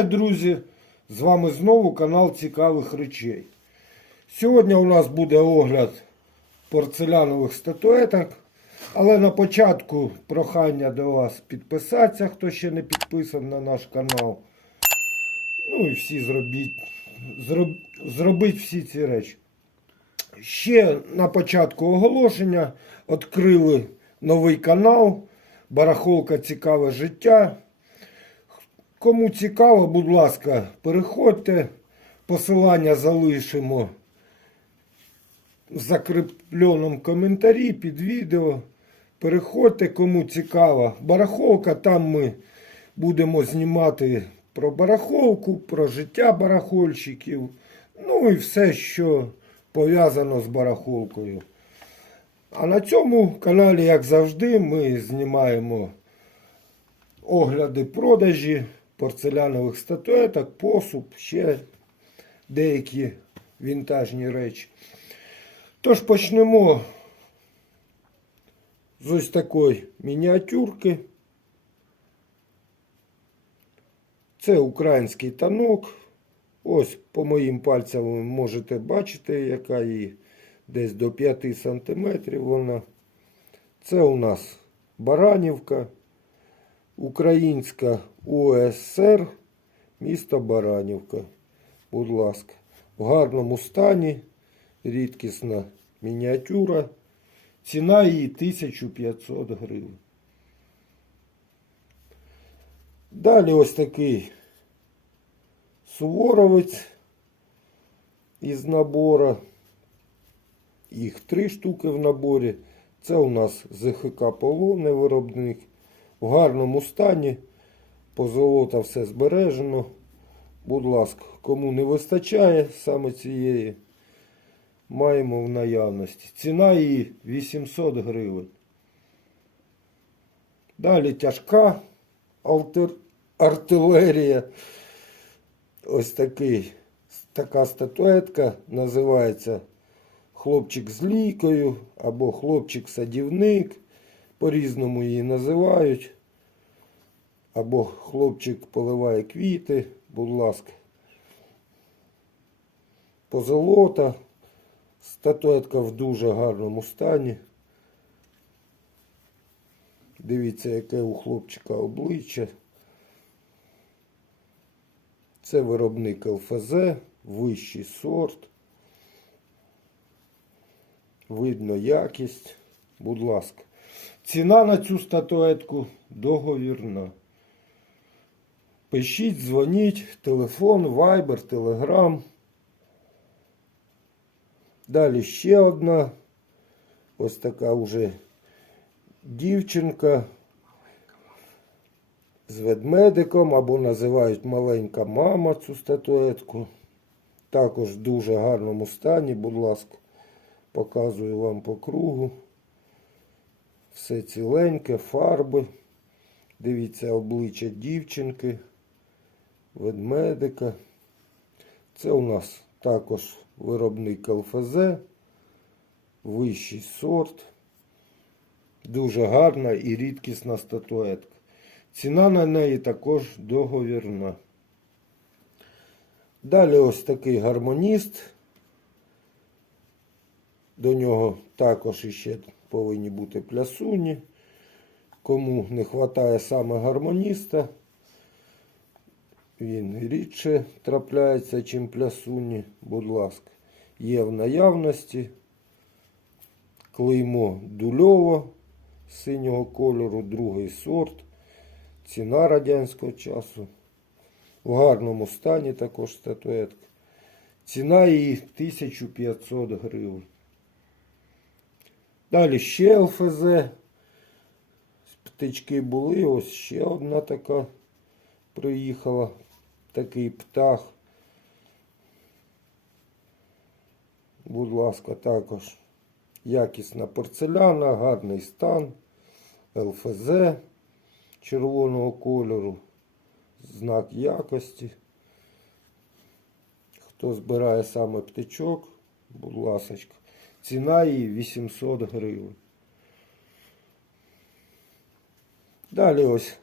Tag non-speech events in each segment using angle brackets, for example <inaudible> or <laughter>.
Вітаю, друзі! З вами знову канал Цікавих речей. Сьогодні у нас буде огляд порцелянових статуеток. Але на початку прохання до вас підписатися, хто ще не підписаний на наш канал. Ну і всі зробіть, зроб, зробіть всі ці речі. Ще на початку оголошення відкрили новий канал Барахолка Цікаве життя. Кому цікаво, будь ласка, переходьте. Посилання залишимо в закріпленому коментарі під відео. Переходьте, кому цікаво. Барахолка, там ми будемо знімати про барахолку, про життя барахольщиків. Ну і все, що пов'язано з барахолкою. А на цьому каналі, як завжди, ми знімаємо огляди продажі порцелянових статуеток, посуд, ще деякі вінтажні речі. Тож почнемо з ось такої мініатюрки. Це український танок. Ось по моїм пальцям ви можете бачити, яка її десь до 5 см вона. Це у нас Баранівка, Українська УССР, місто Баранівка. Будь ласка, в гарному стані, рідкісна мініатюра. Ціна її 1500 гривень. Далі ось такий суворовець із набора. Їх три штуки в наборі. Це у нас ЗХК полоне виробник. В гарному стані. Позолота все збережено. Будь ласка, кому не вистачає саме цієї, маємо в наявності. Ціна її 800 гривень. Далі тяжка алтер... артилерія. Ось такий, така статуетка називається хлопчик з лійкою або хлопчик-садівник. По-різному її називають. Або хлопчик поливає квіти, будь ласка. Позолота. Статуетка в дуже гарному стані. Дивіться, яке у хлопчика обличчя. Це виробник ЛФЗ, вищий сорт. Видно якість. Будь ласка. Ціна на цю статуетку договірна. Пишіть, дзвоніть, телефон, вайбер, телеграм. Далі ще одна. Ось така вже дівчинка з ведмедиком або називають маленька мама цю статуетку. Також в дуже гарному стані, будь ласка, показую вам по кругу. Все ціленьке, фарби. Дивіться обличчя дівчинки, ведмедика. Це у нас також виробник ЛФЗ, вищий сорт. Дуже гарна і рідкісна статуетка. Ціна на неї також договірна. Далі ось такий гармоніст. До нього також іще повинні бути плясуні. Кому не вистачає саме гармоніста, він рідше трапляється, чим плясуні, будь ласка. Є в наявності. Клеймо дульово синього кольору, другий сорт. Ціна радянського часу. В гарному стані також статуетка. Ціна її 1500 гривень. Далі ще ЛФЗ. Птички були, ось ще одна така приїхала. Такий птах. Будь ласка, також якісна порцеляна, гарний стан, ЛФЗ червоного кольору, знак якості. Хто збирає саме птичок, будь ласочка. Ціна її 800 гривень. Далі ось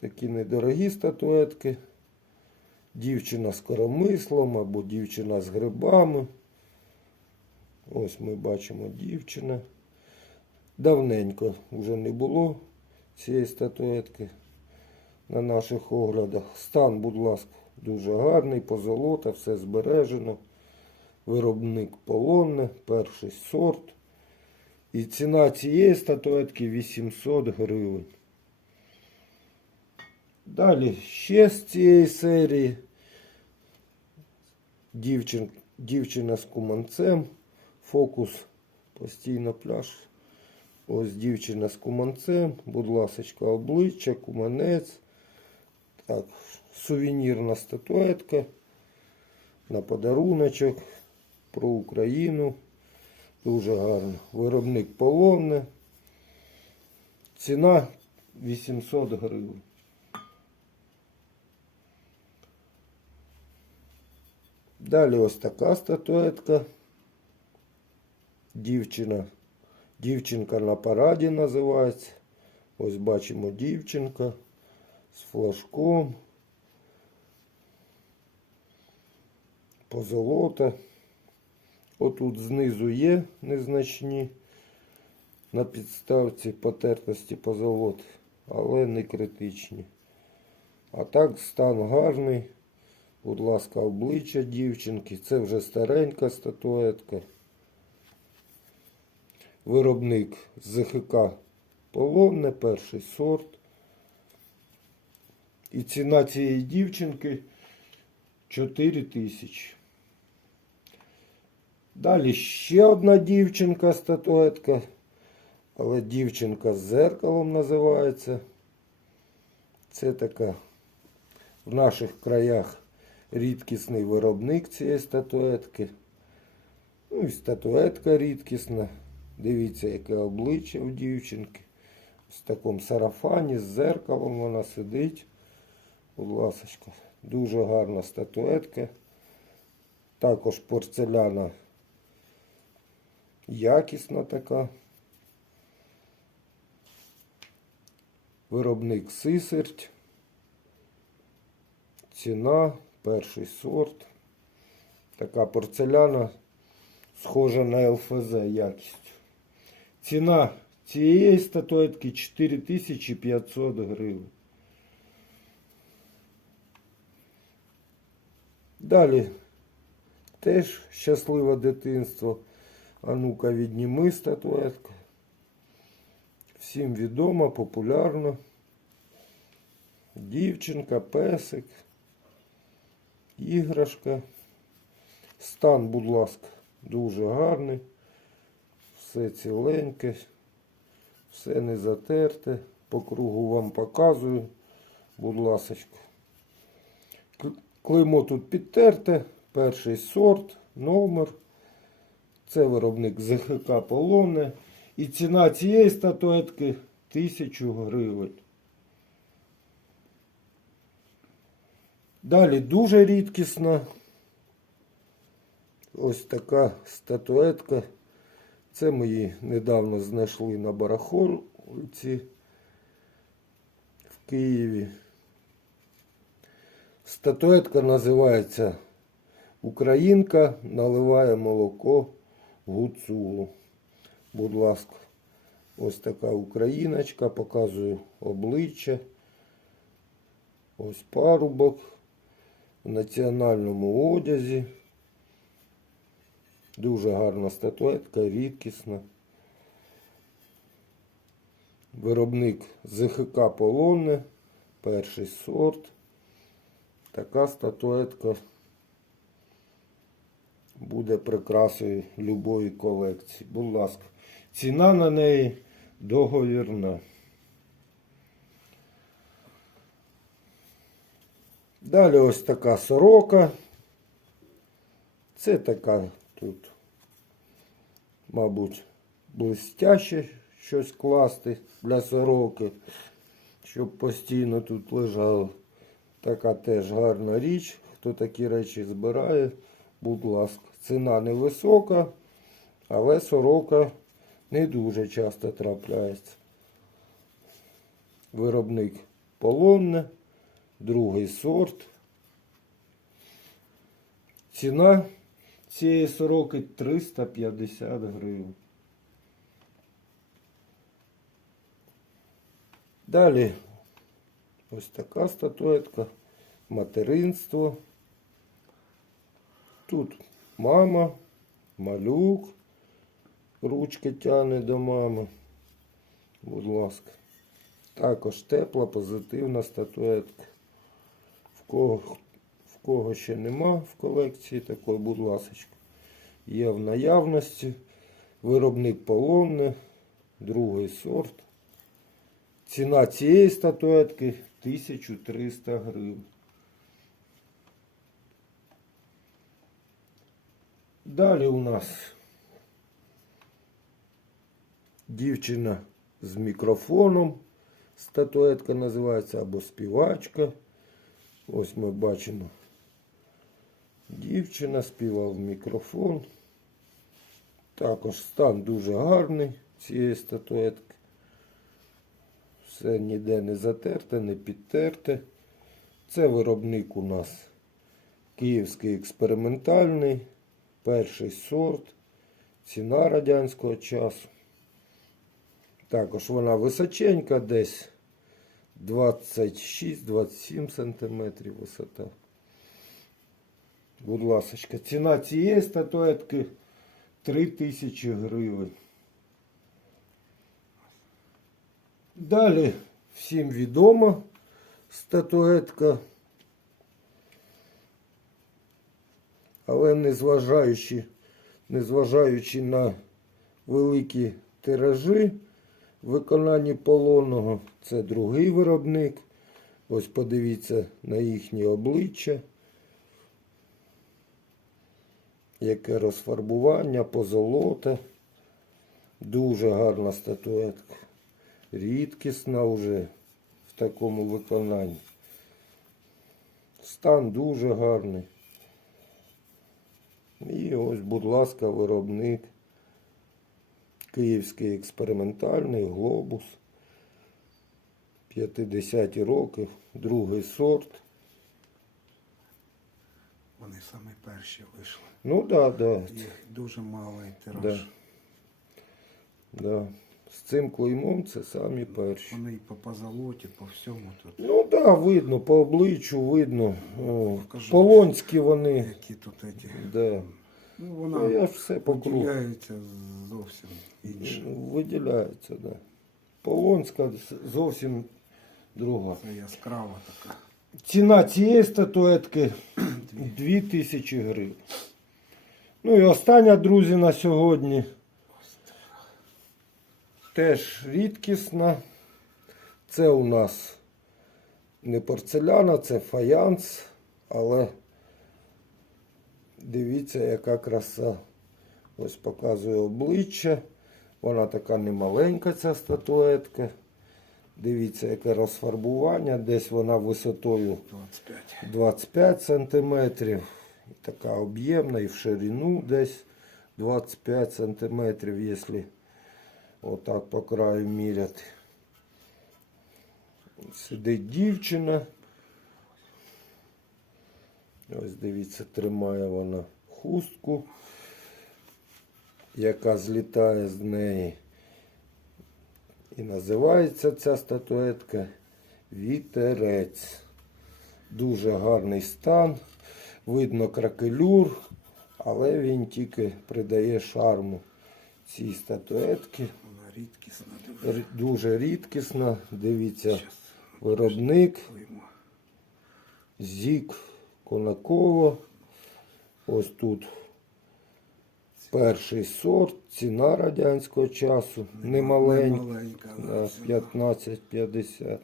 Такі недорогі статуетки. Дівчина з коромислом або дівчина з грибами. Ось ми бачимо дівчина. Давненько вже не було цієї статуетки на наших оглядах. Стан, будь ласка, дуже гарний, позолота, все збережено. Виробник полонне, перший сорт. І ціна цієї статуетки 800 гривень. Далі ще з цієї серії дівчин, дівчина з куманцем. Фокус постійно пляж. Ось дівчина з куманцем. Будь ласочка, обличчя, куманець. Так, сувенірна статуетка на подаруночок про Україну. Дуже гарно. Виробник полонне. Ціна 800 гривень. Далі ось така статуетка. Дівчина. Дівчинка на параді називається. Ось бачимо дівчинка з флажком. Позолота. Отут знизу є незначні на підставці потертості позолоти, але не критичні. А так стан гарний. Будь ласка, обличчя дівчинки. Це вже старенька статуетка. Виробник ЗХК Полонне, перший сорт. І ціна цієї дівчинки 4 тисячі. Далі ще одна дівчинка статуетка. Але дівчинка з зеркалом називається. Це така в наших краях рідкісний виробник цієї статуетки. Ну і статуетка рідкісна. Дивіться, яке обличчя у дівчинки. В такому сарафані з зеркалом вона сидить. Будь ласочка, дуже гарна статуетка. Також порцеляна якісна така. Виробник Сисерть. Ціна, перший сорт. Така порцеляна, схожа на ЛФЗ якістю. Ціна цієї статуетки 4500 гривень. Далі теж щасливе дитинство. А ну-ка відніми статуетку. Всім відома, популярна. Дівчинка, песик, іграшка. Стан, будь ласка, дуже гарний. Все ціленьке, все не затерте. По кругу вам показую, будь ласочка. Клеймо тут підтерте, перший сорт, номер. Це виробник ЗХК Полоне. І ціна цієї статуетки 1000 гривень. Далі дуже рідкісна. Ось така статуетка. Це ми її недавно знайшли на барахолці в Києві. Статуетка називається Українка наливає молоко гуцулу. Будь ласка, ось така україночка, показую обличчя. Ось парубок національному одязі. Дуже гарна статуетка, рідкісна. Виробник ЗХК Полонне, перший сорт. Така статуетка буде прикрасою любої колекції. Будь ласка, ціна на неї договірна. Далі ось така сорока. Це така тут, мабуть, блестяще щось класти для сороки, щоб постійно тут лежало. Така теж гарна річ. Хто такі речі збирає, будь ласка. Ціна невисока, але сорока не дуже часто трапляється. Виробник полонне, другий сорт. Ціна цієї сороки 350 гривень. Далі ось така статуетка. Материнство. Тут мама, малюк. Ручки тягне до мами. Будь ласка. Також тепла, позитивна статуетка. Кого, в кого ще нема в колекції такої, будь ласка. Є в наявності. Виробник полонне, другий сорт. Ціна цієї статуетки 1300 гривень. Далі у нас дівчина з мікрофоном. Статуетка називається або співачка. Ось ми бачимо. Дівчина співав в мікрофон. Також стан дуже гарний цієї статуетки. Все ніде не затерте, не підтерте. Це виробник у нас київський експериментальний, перший сорт, ціна радянського часу. Також вона височенька, десь 26-27 см висота. Будь ласка, ціна цієї статуетки 3000 гривень. Далі всім відома статуетка. Але незважаючи, незважаючи на великі тиражі виконанні полонного, це другий виробник. Ось подивіться на їхнє обличчя. Яке розфарбування, позолота. Дуже гарна статуетка. Рідкісна вже в такому виконанні. Стан дуже гарний. І ось, будь ласка, виробник. Київський експериментальний глобус. 50-ті роки, другий сорт. Вони самі перші вийшли. Ну да, да, Їх дуже малий тираж. Да. да. З цим клеймом це самі перші. Вони і по позолоті, по всьому тут. Ну так, да, видно, по обличчю видно. О, Покажи. полонські вони. Які тут еті. Да. Ну, вона я ж все по кругу. виділяється зовсім інше. Виділяється, да. Полонська зовсім друга. Це яскрава така. Ціна цієї статуетки <clears throat> 2000 гривень. Ну і остання, друзі, на сьогодні. Теж рідкісна. Це у нас не порцеляна, це фаянс, але дивіться, яка краса. Ось показує обличчя. Вона така немаленька, ця статуетка. Дивіться, яке розфарбування. Десь вона висотою 25. 25 сантиметрів. Така об'ємна і в ширину десь 25 сантиметрів, якщо отак по краю міряти. Сидить дівчина. Ось дивіться, тримає вона хустку, яка злітає з неї. І називається ця статуетка Вітерець. Дуже гарний стан. Видно кракелюр, але він тільки придає шарму цій статуетки. Вона рідкісна дуже. Дуже рідкісна. Дивіться, виробник. Зік Конаково. Ось тут перший сорт, ціна радянського часу, немаленька. Немаленька, да, Да, це 15-50.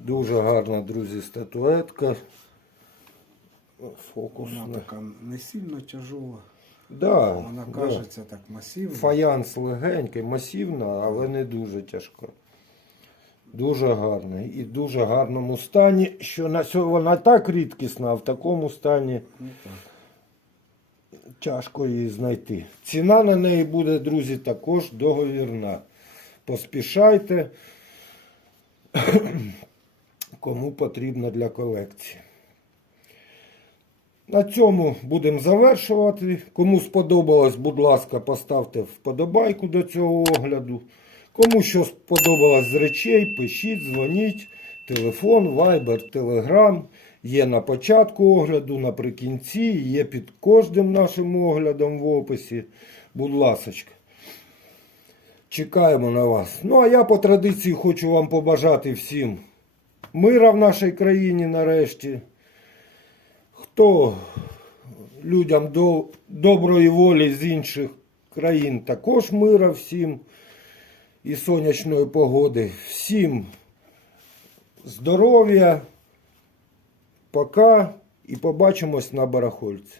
Дуже гарна, друзі, статуетка. Вона така не сильно тяжова. Да, Вона да. кажеться так масивна. Фаянс легенький, масивна, але не дуже тяжка. Дуже гарний. І в дуже гарному стані, що на сьогодні вона так рідкісна, а в такому стані Ну, тяжко її знайти. Ціна на неї буде, друзі, також договірна. Поспішайте. <clears throat> кому потрібно для колекції. На цьому будемо завершувати. Кому сподобалось, будь ласка, поставте вподобайку до цього огляду. Кому що сподобалось з речей, пишіть, дзвоніть. Телефон, Viber, Telegram. Є на початку огляду, наприкінці, є під кожним нашим оглядом в описі. Будь ласочка. Чекаємо на вас. Ну а я по традиції хочу вам побажати всім мира в нашій країні нарешті. Хто людям до доброї волі з інших країн також мира всім і сонячної погоди. Всім здоров'я, пока і побачимось на барахольці.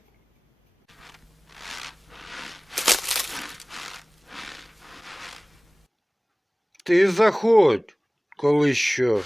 Ти заходь, коли що.